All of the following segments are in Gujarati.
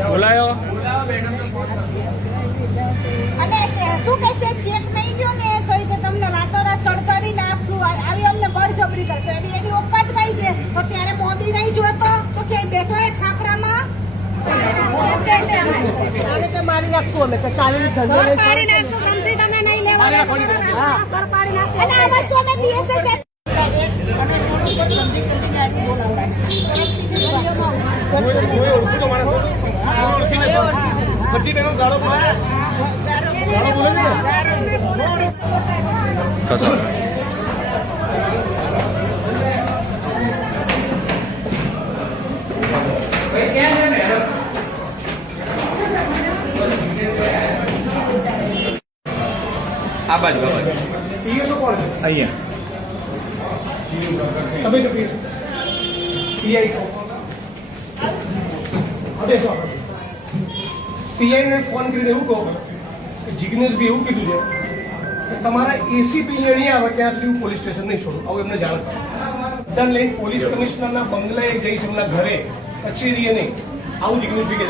બોલાયો અને શું કહેશે ચેક નહીં ગયો ને તો તમને રાતોરાત સળકાવીને આપશું આવી અમને બળજબરી કરશે એની ઓકાત કઈ છે તો ત્યારે મોદી નહીં જોતો તો ક્યાંય બેઠો એ છાપરામાં મારી નાખશું અમે ચાલી નાખશું સમજી તમે નહીં લેવા અને આ વસ્તુ અમે બીએસએસ બધી બેનો ગાળો બોલે આ બાજુ પીએસઓ કોણ છે અહીંયા તમે જો પીઆઈ પીઆઈને ફોન કરીને એવું કહો કે જિગ્નેશભાઈ એવું કીધું છે કે તમારા એસીપી નહીં આવે ત્યાં સુધી હું પોલીસ સ્ટેશન નહીં છોડું આવું એમને જાણ કરો ધન લઈને પોલીસ કમિશનરના બંગલાએ જઈશ એમના ઘરે કચેરીએ નહીં આવું જિગ્નેશભાઈ કહે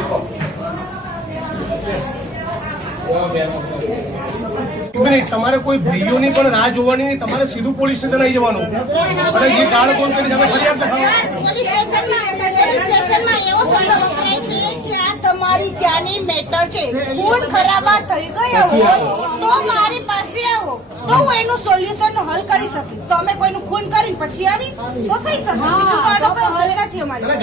છે તમારે કોઈ ભાઈઓની પણ રાહ જોવાની નહીં તમારે સીધું પોલીસ સ્ટેશન આવી જવાનું અને જે ગાળ કોણ કરી તમે ફરિયાદ તમારી ત્યાંની મેટર છે ખૂન ખરાબા થઈ ગયો હોય તો મારી પાસે આવો તો હું એનું સોલ્યુશન હલ કરી શકીશ તો અમે કોઈનું ખૂન કરીને પછી આવી તો થઈ શકે બીજું તો આનો કોઈ હલ નથી અમારી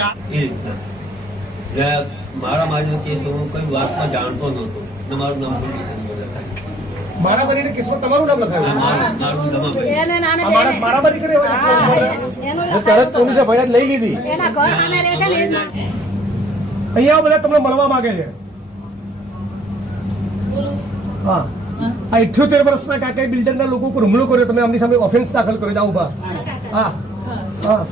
મારા મારી કેસ હું કઈ વાતમાં જાણતો નહોતો મારું નામ મારામારી કેસમાં તમારું નામ લખાવ્યું મારામારી કરે તરત પોલીસે ફરિયાદ લઈ લીધી અહીંયા બધા તમને મળવા માંગે છે હા આ 78 વર્ષના કાકા બિલ્ડરના લોકો ઉપર હુમલો કર્યો તમે આમની સામે ઓફેન્સ દાખલ કર્યો જાઓ ઉભા હા હા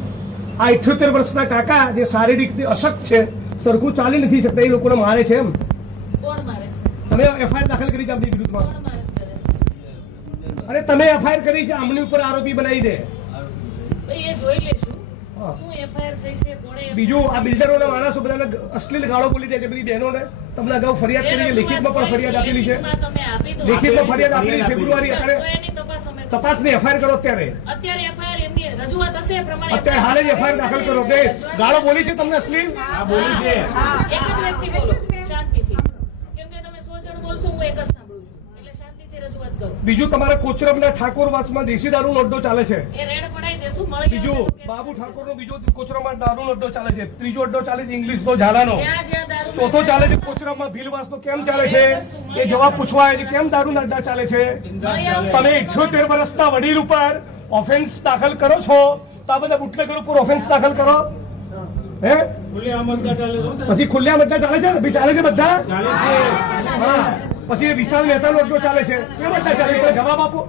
આ 78 વર્ષના કાકા જે શારીરિક અશક્ત છે સરખું ચાલી નથી શકતા એ લોકોને મારે છે એમ તમે એફઆઈઆર દાખલ કરી છે આપની વિરુદ્ધમાં અરે તમે એફઆઈઆર કરી છે આમની ઉપર આરોપી બનાવી દે બીજું આ બિલ્ડરોના માણસો બધાને અશ્લીલ ગાળો બોલી દે છે બધી બહેનોને તમને અગાઉ ફરિયાદ કરી છે લેખિતમાં પણ ફરિયાદ આપેલી છે લેખિતમાં ફરિયાદ આપેલી ફેબ્રુઆરી અત્યારે તપાસની એફઆઈઆર કરો અત્યારે અત્યારે હાલ જ એફઆઈઆર દાખલ કરો કે ગાળો બોલી છે તમને અશ્લીલ બોલી છે બીજું તમારા કોચરબના ઠાકોરવાસમાં દેશી દારૂનો અડ્ડો ચાલે છે બીજું બાબુ ઠાકોરનો બીજો કોચરબમાં દારૂનો અડ્ડો ચાલે છે ત્રીજો અડ્ડો ચાલે છે ઇંગ્લિશનો ઝાલાનો ચોથો ચાલે છે કોચરબમાં ભીલવાસનો કેમ ચાલે છે એ જવાબ પૂછવા આવે છે કેમ દારૂના અડ્ડા ચાલે છે તમે 78 વર્ષના વડીલ ઉપર ઓફેન્સ દાખલ કરો છો તો આ બધા બુટલેગર ઉપર ઓફેન્સ દાખલ કરો હે પછી ખુલ્લા અડ્ડા ચાલે છે ને ચાલે છે બધા હા પછી વિશાલ મહેતાનો અડ્ડો ચાલે છે કેમ અડ્ડા ચાલે છે જવાબ આપો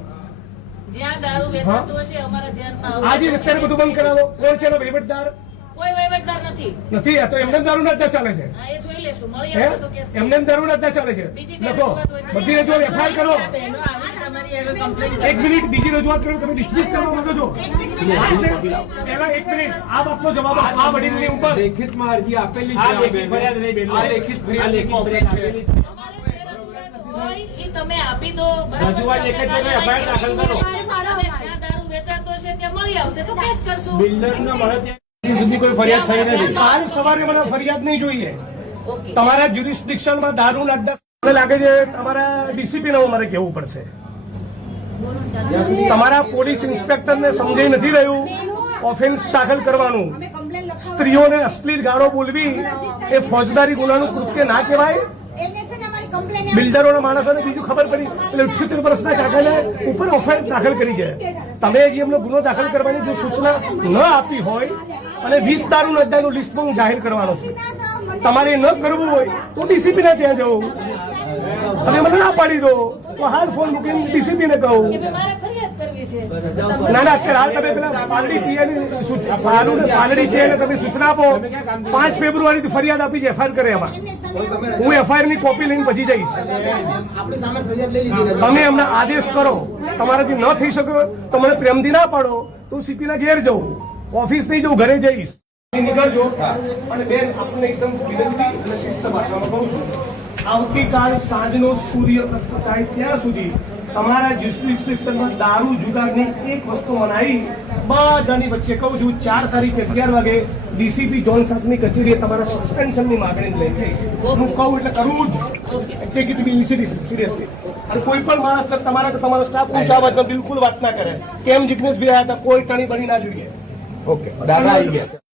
આજે અત્યારે બધું બંધ કરાવો કોણ છે એનો વહીવટદાર નથી આ તો એમને દારૂના અડ્ડા ચાલે છે એમને દારૂના અડ્ડા ચાલે છે લખો બધી રજૂઆત એફઆઈઆર કરો એક મિનિટ બીજી રજૂઆત કરો તમે ડિસમિસ કરવા માંગો છો પહેલા એક મિનિટ આ બાબતનો જવાબ આ વડીલની ઉપર લેખિતમાં અરજી આપેલી છે લેખિત ફરિયાદ તમે આપી દો રજૂઆત એફઆઈઆર દાખલ કરો જ્યાં દારૂ વેચાતો છે ત્યાં મળી આવશે તો કેસ કરશું બિલ્ડરનો મળે સુધી કોઈ ફરિયાદ થઈ નથી કાલ સવારે મને ફરિયાદ નહીં જોઈએ તમારા જ્યુરિસ્ડિક્શનમાં દારૂના અડ્ડા મને લાગે છે તમારા ડીસીપીને મારે કહેવું પડશે તમારા પોલીસ ઇન્સ્પેક્ટરને સમજાઈ નથી રહ્યું ઓફેન્સ દાખલ કરવાનું સ્ત્રીઓને અશ્લીલ ગાળો બોલવી એ ફોજદારી ગુનાનું કૃત્ય ના કહેવાય બિલ્ડરોના માણસોને બીજું ખબર પડી એટલે 78 વર્ષના કાકાને ઉપર ઓફેન્સ દાખલ કરી છે તમે જે એમનો ગુનો દાખલ કરવાની જો સૂચના ન આપી હોય અને 20 દારૂના અડ્ડાનું લિસ્ટ પણ જાહેર કરવાનો છું તમારે ન કરવું હોય તો ડીસીપી ને ત્યાં જવું તમે મને ના પાડી દો તો હાલ ફોન મૂકીને ડીસીપી ને કહું ના અત્યારે હાલ તમે પેલા પાલડી પાલડી પીએને તમે સૂચના આપો 5 ફેબ્રુઆરીથી ફરિયાદ આપી છે એફઆઈઆર કરે એમાં હું એફઆઈઆર ની કોપી લઈને પછી જઈશ તમે એમને આદેશ કરો તમારાથી ન થઈ શક્યો તો મને પ્રેમથી ના પાડો તો સીપી ના ઘેર જવું ઓફિસ નહીં જવું ઘરે જઈશ નીકળજો અને બેન આપણને એકદમ વિનંતી અને શિસ્ત ભાષામાં કહું છું આવતીકાલ સાંજનો સૂર્ય અસ્ત થાય ત્યાં સુધી તમારા જ્યુરિસ્ડિક્શનમાં દારૂ જુગારની એક વસ્તુ મનાઈ બધાની વચ્ચે કહું છું 4 તારીખે 11 વાગે ડીસીપી જોન સાહેબની કચેરીએ તમારા સસ્પેન્શનની માગણી લઈ જઈશ હું કહું એટલે કરવું જ ટેક ઇટ બી સિરિયસલી અને કોઈ પણ માણસ તમારો સ્ટાફ ઊંચા અવાજમાં બિલકુલ વાત ના કરે કેમ જિગ્નેશભાઈ આવ્યા હતા કોઈ ટણી બની ના જોઈએ ઓકે દાદા આવી ગયા